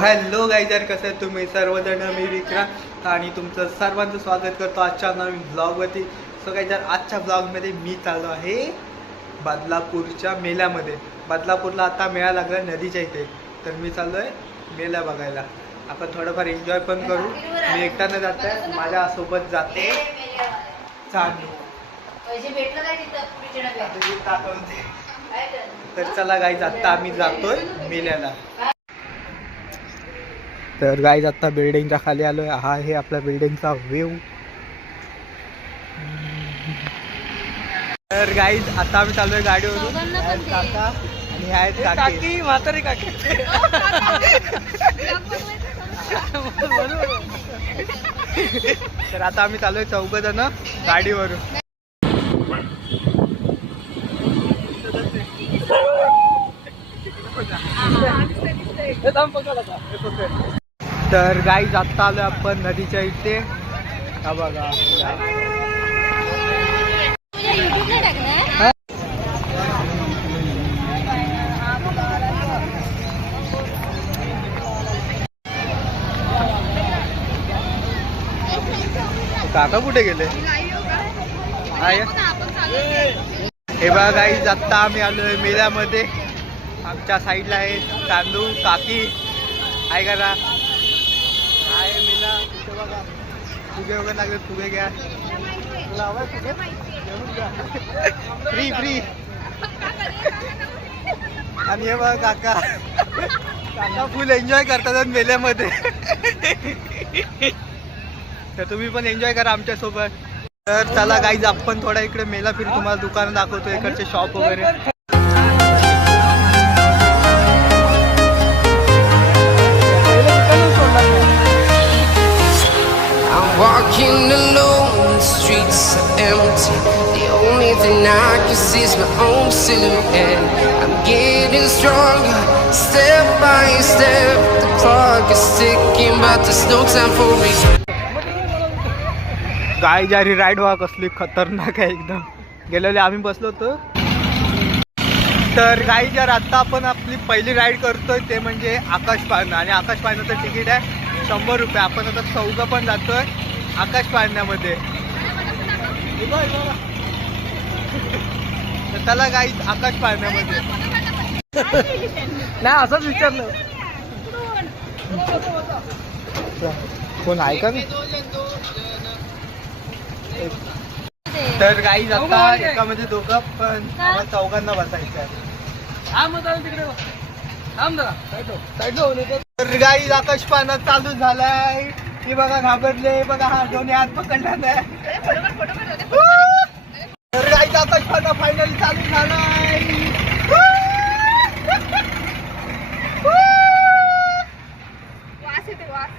Hello गाईजर, कसं आहे तुम्ही सर्वजण. मी विक्रांत आणि तुमचं सर्वांचं स्वागत करतो आजच्या नवीन ब्लॉगवरती. सो गाईजर, आजच्या ब्लॉगमध्ये मी चाललो आहे बदलापूरच्या मेळ्यामध्ये. बदलापूरला आता मेळा लागला नदीच्या इथे, तर मी चाललो आहे मेळा बघायला. आपण थोडंफार एन्जॉय पण करू. मी एकट्यानं जात आहे, माझ्यासोबत जाते चांदू. तर चला गाईज, आत्ता आम्ही जातोय मेळ्याला. तर गाईज आत्ता बिल्डिंगच्या खाली आलोय. हा आहे आपल्या बिल्डिंगचा व्ह्यू. तर गाईज आता आम्ही चाललोय गाडीवरून. काका आणि आहेत काकी, म्हातारी काकी. तर आता आम्ही चाललोय 4 जण गाडीवरून. तर गाईज आत्ता आलोय आपण नदीच्या इथे. हा बघा, काका कुठे गेले? हे बघा गाईज, आत्ता आम्ही आलोय मेळ्यामध्ये. आमच्या साईडला आहे चांदू काकी. आहे करा, आहे मेला. तिथे बघा फुगे वगैरे लागले, फुगे घ्या. Free free. आणि हे बघा काका, काका फुल एन्जॉय करतात मेल्यामध्ये. तर तुम्ही पण एन्जॉय करा आमच्यासोबत. तर चला गाईज, आपण थोडा इकडे मेला फिरू, तुम्हाला दुकान दाखवतो, इकडचे शॉप वगैरे. Walking alone, the streets are empty. The only thing I can see is my own silhouette. I'm getting stronger, step by step. The clock is ticking, but there's no time for me. गाय जारी ride व्हा, कसली खतरनाक आहे एकदम. गेलेले आम्ही बसलो होतो. तर गाई जर आत्ता आपण आपली पहिली राईड करतोय ते म्हणजे आकाश पाळणं. आणि आकाश पाळण्याचं तिकीट आहे 100 रुपये. आपण आता 4 पण जातोय आकाश पाळण्यामध्ये. तर चला गाई आकाश पाळण्यामध्ये. नाही असंच विचारलं, कोण आहे का? तर गाईज आता एकामध्ये दोघं पण 4 बसायचं आहे. तर गाईज आकाश पाळणा चालू झालाय. ही बघा घाबरले, बघा हा दोन्ही हात पकडला नाही. तर गाईज आकाश पाळणा फायनली चालू झालाय.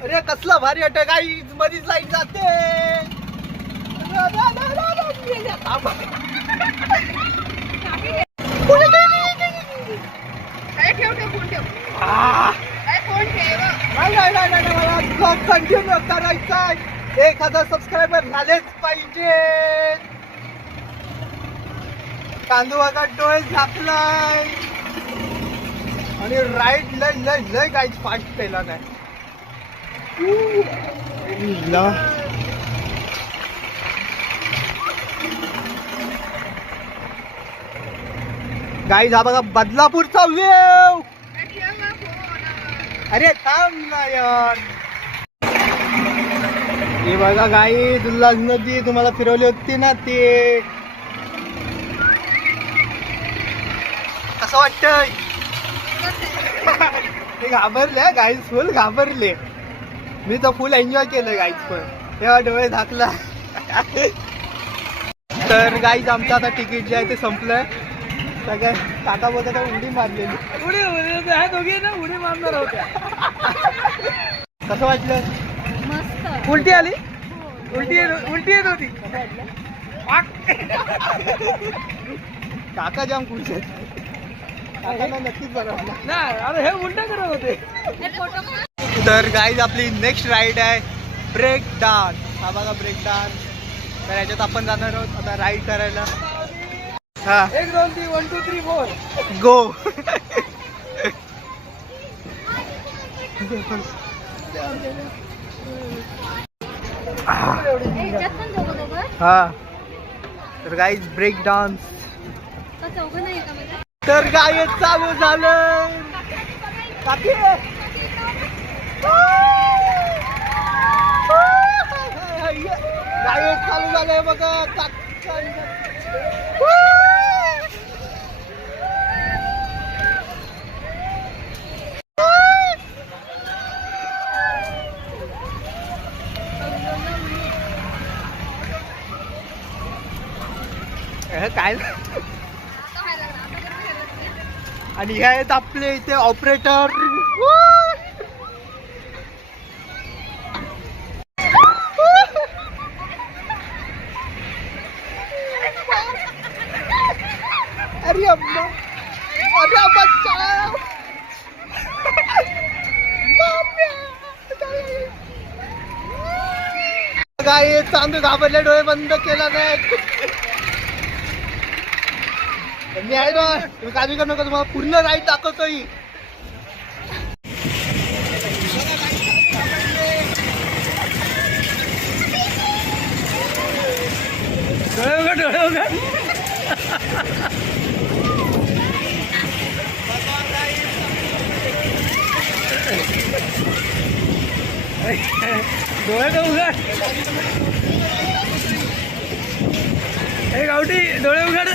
अरे कसला भारी वाटत गाईज, मधीच लाईट जाते. कंटिन्यू करायचा. 1000 सबस्क्रायबर झालेच पाहिजे. तांदूळाचा डोळे झाकलाय आणि राईड लय लय लय गाईज फास्ट केला नाही. गाईज हा बघा बदलापूरचा व्ह्यू. अरे थांब ना यार. हे बघा गाईज उल्हास नदी तुम्हाला फिरवली होती ना, ते कसं वाटतंय? ते घाबरले गाईज, फुल घाबरले. मी तर फुल एन्जॉय केलं गाईज, पण तेव्हा डोळे झाकला. तर गाईज आमचं आता तिकीट जे आहे ते संपलंय. सगळ्या काका बघत उडी मारलेली. दोघी ना उडी मारणार होत्या. कसं वाटलं? मस्त. उलटी आली, उलटी येत होती. काका जाम खुश आहेत. काकांना नक्कीच बरं नाही. अरे हे उलटा करत होते. तर गाईज आपली नेक्स्ट राईड आहे ब्रेक डान्स. हा बघा ब्रेक डान्स. तर याच्यात आपण जाणार आहोत आता राईड करायला. हाँ 1 2 3 1 2 3 4 गो. हा तर गाईज ब्रेक डान्स तर गाय चालू झालं काकी. गाय चालू झालंय बघा. काय आणि हे आहेत आपले इथे ऑपरेटर. अरे अम्मा, अरे बच्चा काय चांदू घाबरले, डोळे बंद केला नाही. मी आहे ना, तुम्ही काळजी करू नका, तुम्हाला पूर्ण राईट दाखवतोय. डोळे उघड. डोळे का उघड. हे गावठी डोळे उघड.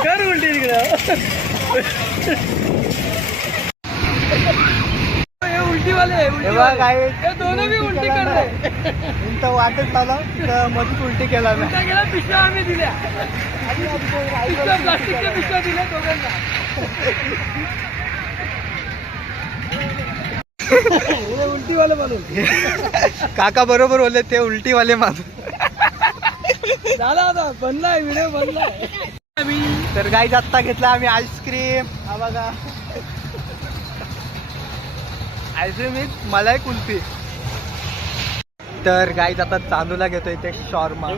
कर उलटी तिकडे. उलटीवाले दोन बी उलटी करते. वाटत झाला तिथं मधीच उलटी केला गेला. पिशव्या आम्ही दिल्या, प्लास्टिकच्या पिशव्या दिल्या दोघांना. उलटीवाले माणूस काका बरोबर बोलले, ते उलटीवाले माणूस. झाला आता बनलाय व्हिडिओ बनलाय. तर गाईज आत्ता घेतला आम्ही आईस्क्रीम. हा बघा आईस्क्रीम विथ मलाई कुल्फी. तर गाईज आता चांदूला घेतोय ते shawarma.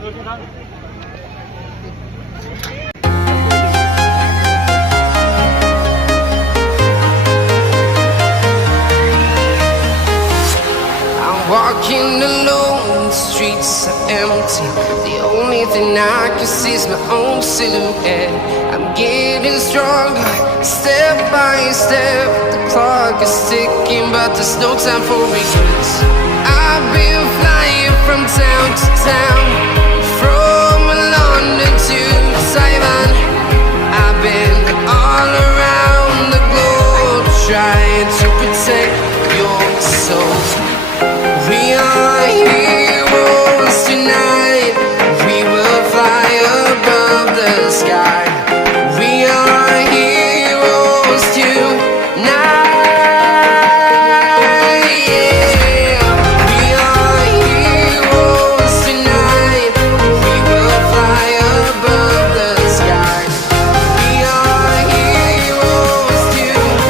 Walking alone, the streets are empty. The only thing I can see is my own silhouette. I'm getting stronger, step by step. The clock is ticking, but there's no time for regrets. I've been flying from town to town, from London to Taiwan. I've been all around the globe, trying to protect your soul. We are heroes tonight. We will fly above the sky. We are heroes tonight. Yeah. We are heroes tonight. We will fly above the sky. We are heroes tonight.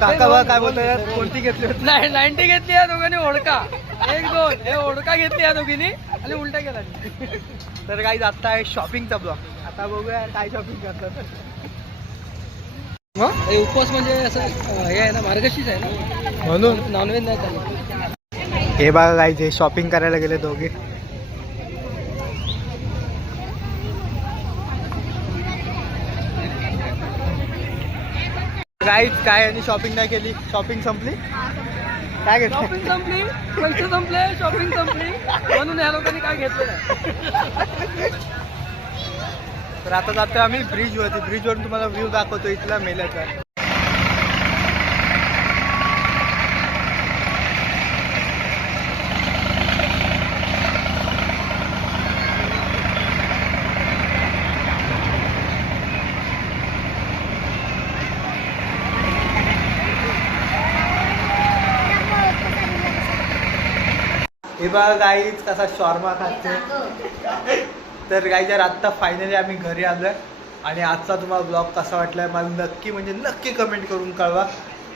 काका बघा काय बोलतोय, कोणती घेतली होती? नाही 90 घेतली या दोघांनी. ओढका 1-2 हे ओढका घेतली या दोघींनी आणि उलटा केला. तर गाईज आता आहे शॉपिंगचा ब्लॉग. आता बघूया काय शॉपिंग करतात. उपवास म्हणजे असं हे आहे ना, मार्गशीच आहे ना, म्हणून नॉनव्हेज नाही चालत. हे बघा गाईज, हे शॉपिंग करायला गेले दोघे. गाईज काय आणि शॉपिंग नाही केली, शॉपिंग संपली. काय घेतलं? शॉपिंग संपली, पैसे संपले, शॉपिंग संपली, म्हणून या लोकांनी काय घेतलं नाही. तर आता जातो आम्ही ब्रिजवरती. ब्रिजवरून तुम्हाला व्ह्यू दाखवतो इथला मेल्याचा. हे बघा गाईज कसा शॉर्मा खाते. तर गाई जर आत्ता फायनली आम्ही घरी आलो आहे आणि आजचा तुम्हाला ब्लॉग कसा वाटला आहे मला नक्की म्हणजे नक्की कमेंट करून कळवा.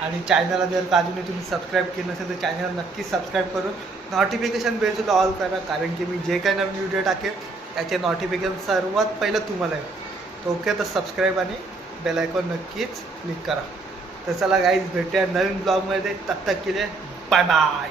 आणि चॅनलला जर अजूनही तुम्ही सबस्क्राईब केलं नसेल तर चॅनलला नक्की सबस्क्राईब करून नोटिफिकेशन बेलसुद्धा ऑल करा, कारण की मी जे काही नवीन व्हिडिओ टाकेल त्याचे नोटिफिकेशन सर्वात पहिलं तुम्हाला येईल. तर ओके, तर सबस्क्राईब आणि बेल आयकॉन नक्कीच क्लिक करा. तर चला गाईज भेटूया नवीन ब्लॉगमध्ये. तब तक के लिए बाय बाय.